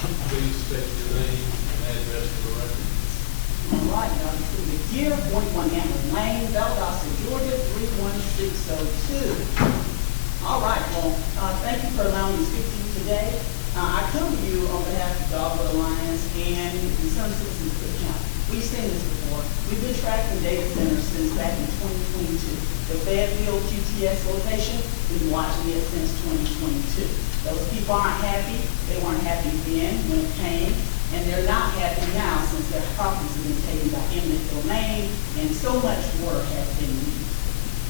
Please state your name and address for the record. All right, now, Treva Gear, 41 Amber Lane, Valdosta, Georgia, 31602. All right, well, thank you for allowing me to speak to you today. I come to you on behalf of Dogwood Alliance and the Sun Citizens of Cook County. We've seen this before. We've been tracking data centers since back in 2022. The Fayetteville QTS location, we've been watching it since 2022. Those people aren't happy. They weren't happy then when it came, and they're not happy now since their properties have been taken by eminent domain and so much water has been used.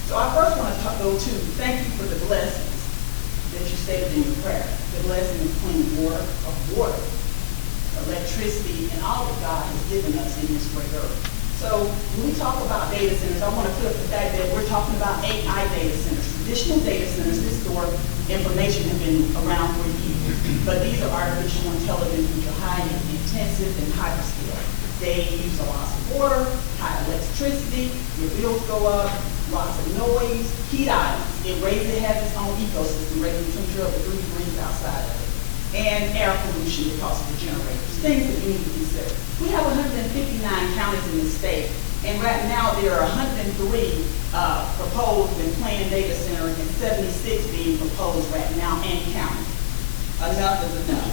So I first want to go to thank you for the blessings that you stated in your prayer. The blessing of clean water, electricity, and all that God has given us in this great earth. So when we talk about data centers, I want to put up the fact that we're talking about AI data centers. Traditional data centers, this store information have been around for years, but these are artificial intelligence, which are high intensive and hyperscale. They use a lot of water, high electricity, your bills go up, lots of noise, heat islands. It has its own ecosystem, raising the temperature over 3 degrees outside of it. And air pollution because of the generators, things that you need to consider. We have 159 counties in the state, and right now there are 103 proposed and planned data centers and 76 being proposed right now and counting. Enough is enough.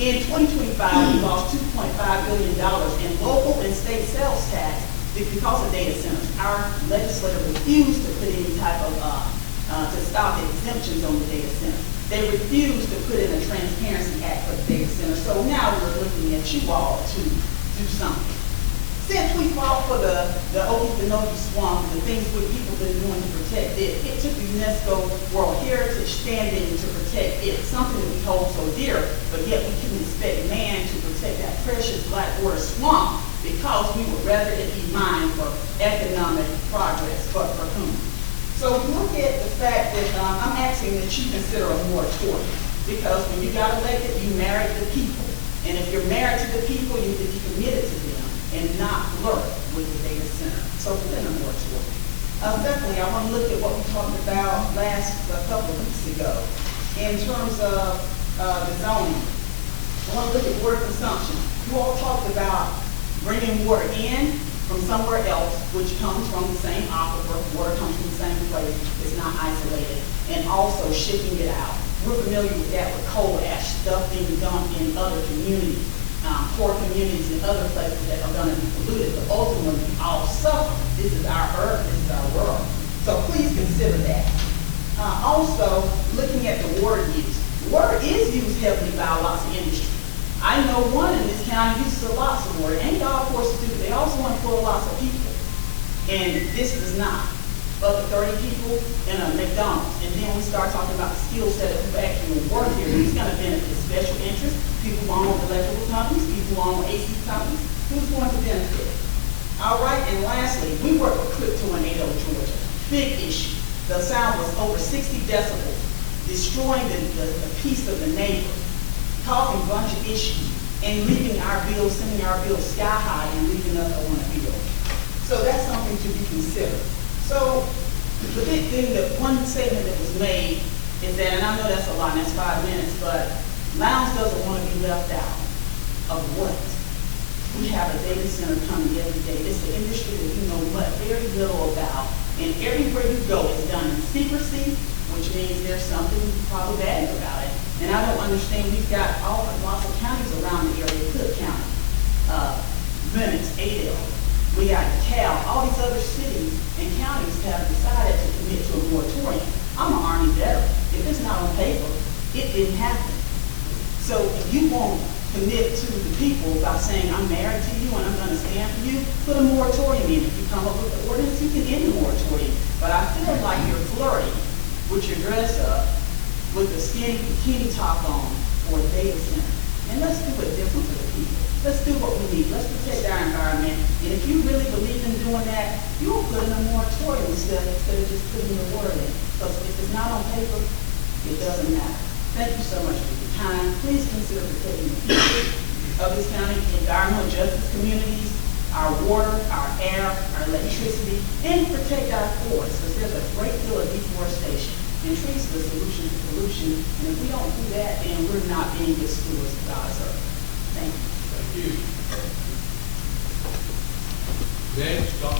In 2025, we lost $2.5 billion in local and state sales tax because of data centers. Our legislature refused to put any type of, to stop the exemptions on the data center. They refused to put in a transparency act for the data center. So now we're looking at you all to do something. Since we fought for the Okefenokee swamp and the things what people have been doing to protect it, it took UNESCO World Heritage standing to protect it, something that we hold so dear, but yet we couldn't expect man to protect that precious Blackwater swamp because we would rather it be mined for economic progress, but for whom? So look at the fact that I'm asking that you consider a moratorium, because when you got elected, you married the people. And if you're married to the people, you need to be committed to them and not flirt with the data center. So put in a moratorium. Secondly, I want to look at what we talked about a couple of weeks ago in terms of the zoning. I want to look at water consumption. You all talked about bringing water in from somewhere else, which comes from the same aquifer. Water comes from the same place. It's not isolated. And also shipping it out. We're familiar with that with coal ash, stuff being dumped in other communities, poor communities in other places that are going to be polluted. But ultimately, we all suffer. This is our earth. This is our world. So please consider that. Also, looking at the water use. Water is used heavily by lots of industry. I know one in this county uses lots of water, and y'all forced to do it. They also want to pull lots of people. And this is not. Up to 30 people in a McDonald's. And then we start talking about the skill set of who actually will work here. Who's going to benefit special interests? People who own electrical companies, people who own AC companies. Who's going to benefit? All right, and lastly, we work with Clip Tornado, Georgia. Big issue. The sound was over 60 decibels, destroying the peace of the neighbor, causing a bunch of issues, and leaving our bills, sending our bills sky high and leaving us on a bill. So that's something to be considered. So the big thing, that one statement that was made is that, and I know that's a lot, and that's 5 minutes, but Lowndes doesn't want to be left out of what? We have a data center coming every day. It's an industry that we know very little about, and everywhere you go, it's done in secrecy, which means there's something problematic about it. And I don't understand, we've got lots of counties around the area, Cook County, Lowndes, Adel, we got Cal, all these other cities and counties have decided to commit to a moratorium. I'm an Army veteran. If it's not on paper, it didn't happen. So if you won't commit to the people by saying, I'm married to you and I'm going to stand for you, put a moratorium in. If you come up with the ordinance, you can end the moratorium. But I feel like you're flirting with your dress up with the skinny bikini top on for a data center. And let's do it different for the people. Let's do what we need. Let's protect our environment. And if you really believe in doing that, you will put in a moratorium instead of just putting the water in. Because if it's not on paper, it doesn't matter. Thank you so much for your time. Please consider protecting the people of this county, environmental justice communities, our water, our air, our electricity, and protect our forests, because there's a great deal of deforestation. And trees are the solution to pollution. And if we don't do that, then we're not being good stewards of God's earth. Next, Dr.